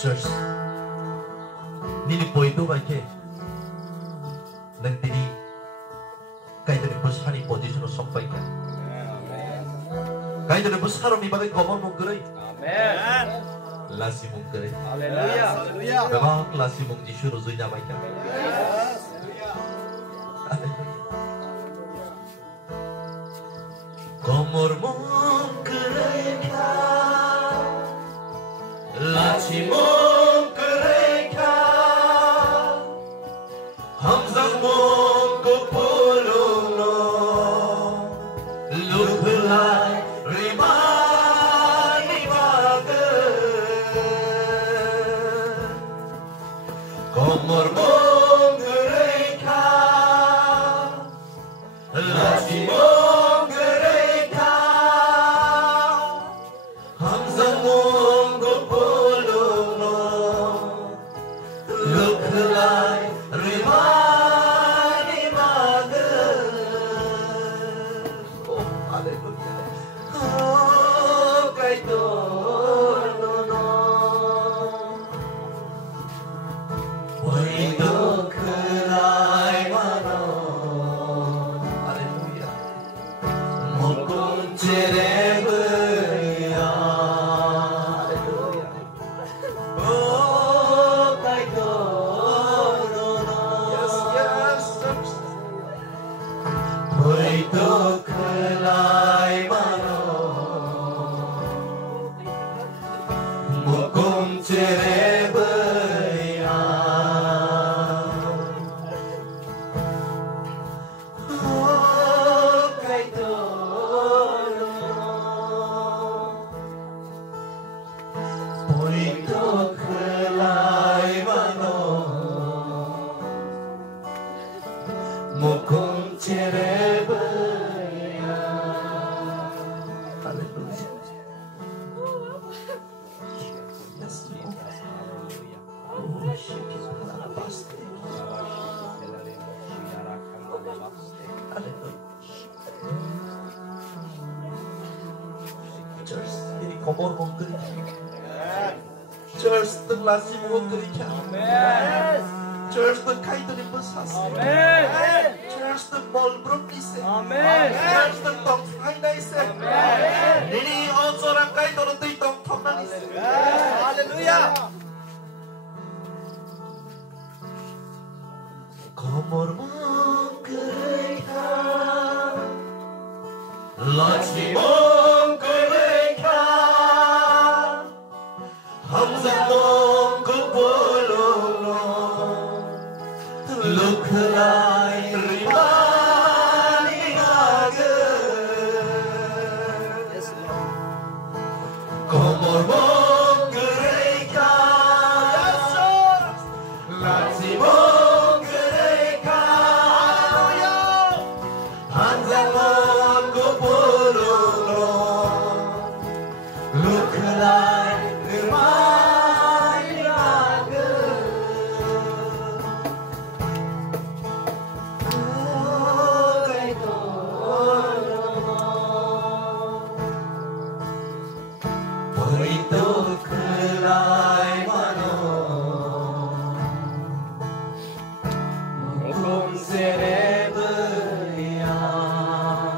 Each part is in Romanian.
Church, nini poido ba ke? Nang tini kaya tini bus hani position of sampai kan? Kaya tini bus harum ibagai komon mungkerai. Amen. Lasi mungkerai. Hallelujah. Memang lasi mung Yesus rozui namai kan? Komor mungkerai kan? Lasi mungkerai kan? Hamzah mungku pulung no, lukulai rimani bagai. Komor mungkerai kan? Lasi mungkerai kan? Hamzah mungku pulung no, lukulai rimani bagai. Oh, haleluya. Oh, kay tono. Waido kelai mano. Haleluya. Mokon cerebeya. Haleluya. Oh, kay tono. Yes, yes. Waido kelai mano. Mokon cerebeya. Oh, kay tono. Waido kelai mano. Mokon cerebeya. Haleluya. Yes, Lord. Oh, shake it, alabaste. Haleluya. Church, ini komor mongkeri. Church, tenglasi mongkeri. Amen. Church, tengkai tu dibesas. Amen. Church, tembol brokis. Amen. Church, tentong finais. Amen. Ini orang kai tu nanti tong tonanis. Hallelujah. Komor mongkeri. Lasi mongkeri. Hamzah mongku pulung no, lukulai rimani bagai. Komor mongkeri kan? Lasi mongkeri kan? Hamzah mongku pulung no, lukulai rimani bagai. Oh, kay tono. Waido kelai mano. Mokon cerebeya.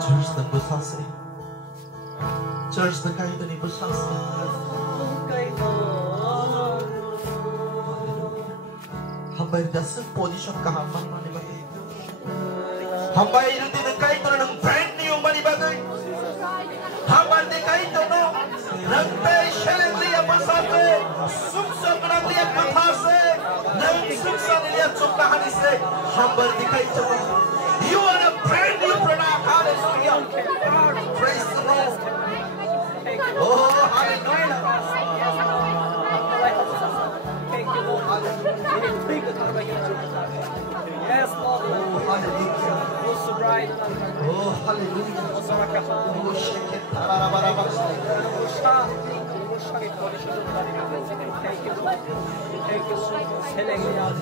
Church tembus asri. Church tengkai tu nibus asri. Hamba dasar position kahaman mani bagai. Hamba itu didekai tu nang brand new mani bagai. Hamba didekai tu no rantai sheleng dia pasate, suksa berat dia patase, nang suksa dia cukah hadise. Hamba didekai tu. You are a brand new product. Hallelujah. Praise the Lord. Oh, hallelujah. Thank you, Lord. Yes, Lord. Hallelujah. Also bright. Oh, hallelujah. Also rakah. Oh, shake it. Tararabarabas. Thank you, Lord. Thank you so much. Selling me out.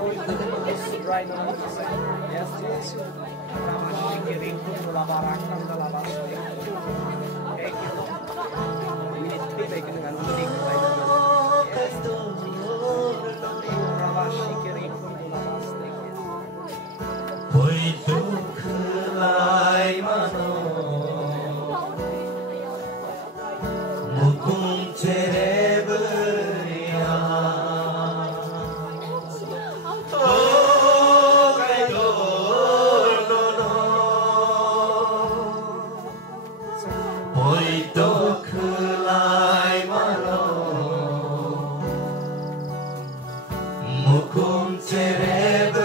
Also bright. Yes, yes. Thank you, Lord. Ini dengan unik. Puito kelai mano Mukum cereberia Oh kay dono Puito kelai mano Mukum cereberia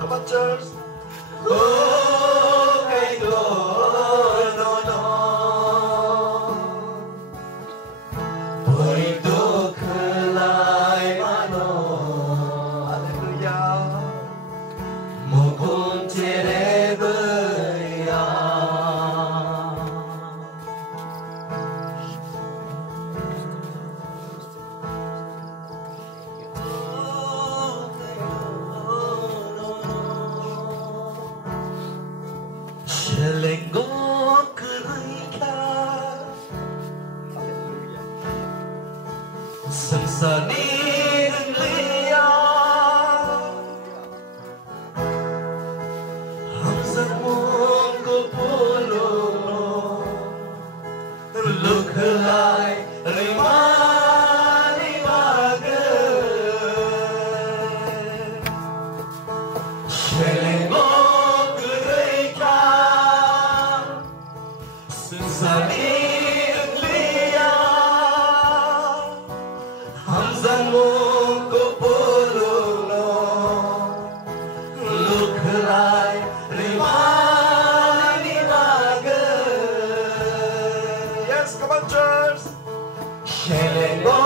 Come on, church. Oh, kay dono Puito kelai mano Hallelujah Mukum cereberia Selenggo kerika Sengsani lia Hamzat monggo polo Lukelai rimani mage Selenggo kerika Sengsani lia Hamzat monggo polo Lukelai rimani mage Yes, come on, church. Shelengo